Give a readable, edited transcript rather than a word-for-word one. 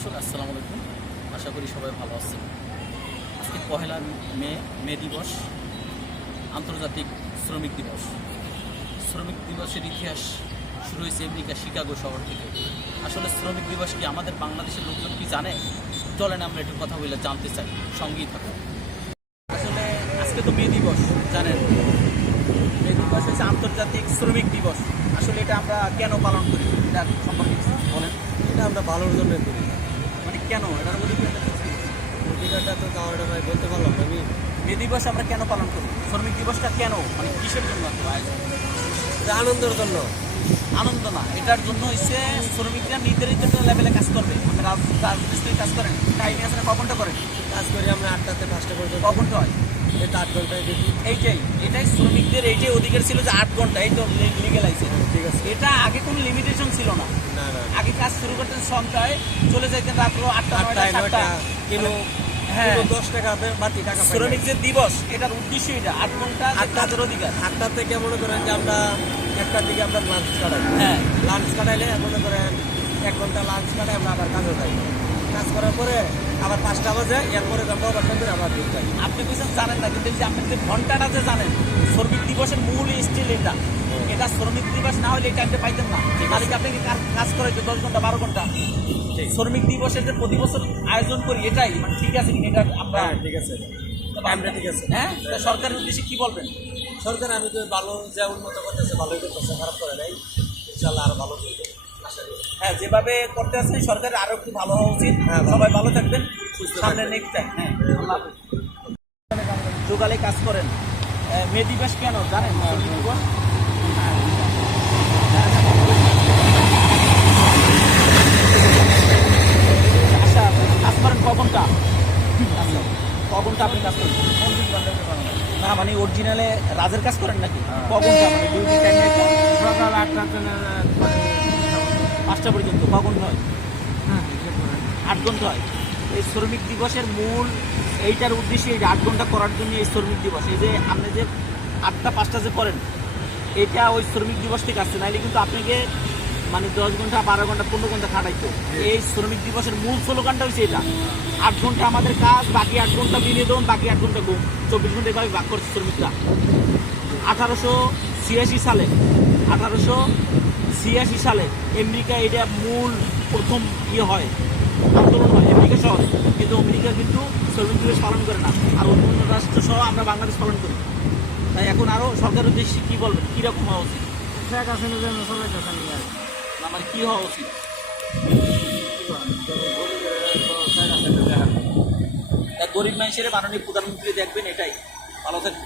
দর্শক আসসালামু আলাইকুম, আশা করি সবাই ভালো আছেন। আজকে পহেলা মে দিবস, আন্তর্জাতিক শ্রমিক দিবস। শ্রমিক দিবসের ইতিহাস শুরু হয়েছে আমেরিকা শিকাগো শহর থেকে। আসলে শ্রমিক দিবস কি আমাদের বাংলাদেশের লোকজন কি জানে? চলেন আমরা একটু কথা বলে জানতে চাই, সঙ্গেই থাকুন। আসলে আজকে তো মে দিবস, জানেন মে দিবস হচ্ছে আন্তর্জাতিক শ্রমিক দিবস। আসলে এটা আমরা কেন পালন করি, এটা সম্পর্কে বলেন। এটা আমরা ভালোর জন্য করি। মানে কেন, এটার অধিকারটা তো তাও এটা ভাই বলতে পারলাম না আমি। মে দিবস আমরা কেন পালন করি? শ্রমিক দিবসটা কেন, মানে কিসের জন্য এত আয়োজন? এটা আনন্দের জন্য। আনন্দ না, এটার জন্য হচ্ছে শ্রমিকরা নির্ধারিত লেভেলে কাজ করবে। আমরা রাজমিস্ত্রি কাজ করেন, টাইমে আসলে কখনটা করেন কাজ করি আমরা 8টা থেকে 5টা পর্যন্ত। কখনটা হয় এটা 8 ঘন্টায় দেখি। এটাই শ্রমিকদের এইটাই অধিকার ছিল যে 8 ঘন্টা, এই তো লিগেলাইছে। ঠিক আছে। এটা আগে কোনো লিমিটেশন ছিল না। না না, আগে কাজ শুরু করতেন সন্ধ্যায়, চলে যাইতেন রাত্র 8টা 9টা। কিন্তু হ্যাঁ, 10 টাকা বাড়তি টাকা পাই না। শ্রমিক যে দিবস এটার উদ্দেশ্য এটা 8 ঘন্টা কাজের অধিকার। 8টা থেকে মনে করেন যে আমরা 1টার দিকে আমরা লাঞ্চ কাটাই। হ্যাঁ, লাঞ্চ কাটাইলে মনে করেন 1 ঘন্টা লাঞ্চ কাটাই আমরা আবার কাজে যাই। কাজ করার পরে আবার 5টা বাজে, এরপরে আমরা ওভারটাইম করে আবার ডিউটি যাই। আপনি কিছু জানেন না, কিন্তু এই যে আপনি যে ঘন্টাটা যে জানেন, শ্রমিক দিবসের মূল স্টিল এটা শ্রমিক দিবস না হলে এই টাইমটা পাইতেন না। মালিক আপনাকে কাজ করাইতো 10 ঘন্টা 12 ঘন্টা। শ্রমিক দিবসের যে প্রতি বছর আয়োজন করি এটাই মানে ঠিক আছে কিনা, এটা আমরা ঠিক আছে, টাইমটা ঠিক আছে। হ্যাঁ, তা সরকারের উদ্দেশ্যে কি বলবেন? সরকার আমি তো ভালো যা উন্নত করতেছে, ভালোই করতেছে, খারাপ করে নাই। ইনশাআল্লাহ আরো ভালো করবে আশা করি। হ্যাঁ, যেভাবে করতে আছেন সরকারের আরো একটু ভালো হওয়া উচিত। হ্যাঁ, সবাই ভালো থাকবেন, সুস্থ সামনে থাকবেন। Next time. হ্যাঁ, আল্লাহ হাফেজ। যোগালে কাজ করেন। মে দিবস কেন জানেন? শ্রমিক দিবস আচ্ছা, কাজ করেন কখনটা? কখনটা আপনি কাজ করেন? না মানে অরিজিনালে রাজের কাজ করেন নাকি? কখনটা মানে ডিউটি টাইম সকাল 8টা থেকে 5টা পর্যন্ত। কখন হয়? 8 ঘন্টা হয়। এই শ্রমিক দিবসের মূল এইটার উদ্দেশ্য এই 8 ঘন্টা করার জন্য এই শ্রমিক দিবস। এই যে আপনি যে 8টা 5টা যে করেন, এটা ওই শ্রমিক দিবস থেকে আসছে, নাইলে কিন্তু আপনাকে মানে 10 ঘন্টা 12 ঘন্টা 15 ঘন্টা খাটাইতো। এই শ্রমিক দিবসের মূল স্লোগানটা হচ্ছে এটা। 8 ঘন্টা আমাদের কাজ, বাকি 8 ঘন্টা বিনোদন, বাকি 8 ঘন্টা ঘুম। 24 ঘন্টা এভাবে ভাগ করছে শ্রমিকরা। 1886 সালে আমেরিকা এটা মূল প্রথম হয়, আন্দোলন হয় আমেরিকা শহরে। কিন্তু আমেরিকা কিন্তু শ্রমিক দিবস পালন করে না, আর অন্য রাষ্ট্র সহ আমরা বাংলাদেশ পালন করি। তাই এখন আরও সরকারের উদ্দেশ্যে কী বলবেন, কীরকম হওয়া উচিত? আমার কী হওয়া উচিত? তা গরিব মানুষের মাননীয় প্রধানমন্ত্রী দেখবেন, এটাই ভালো থাকবে।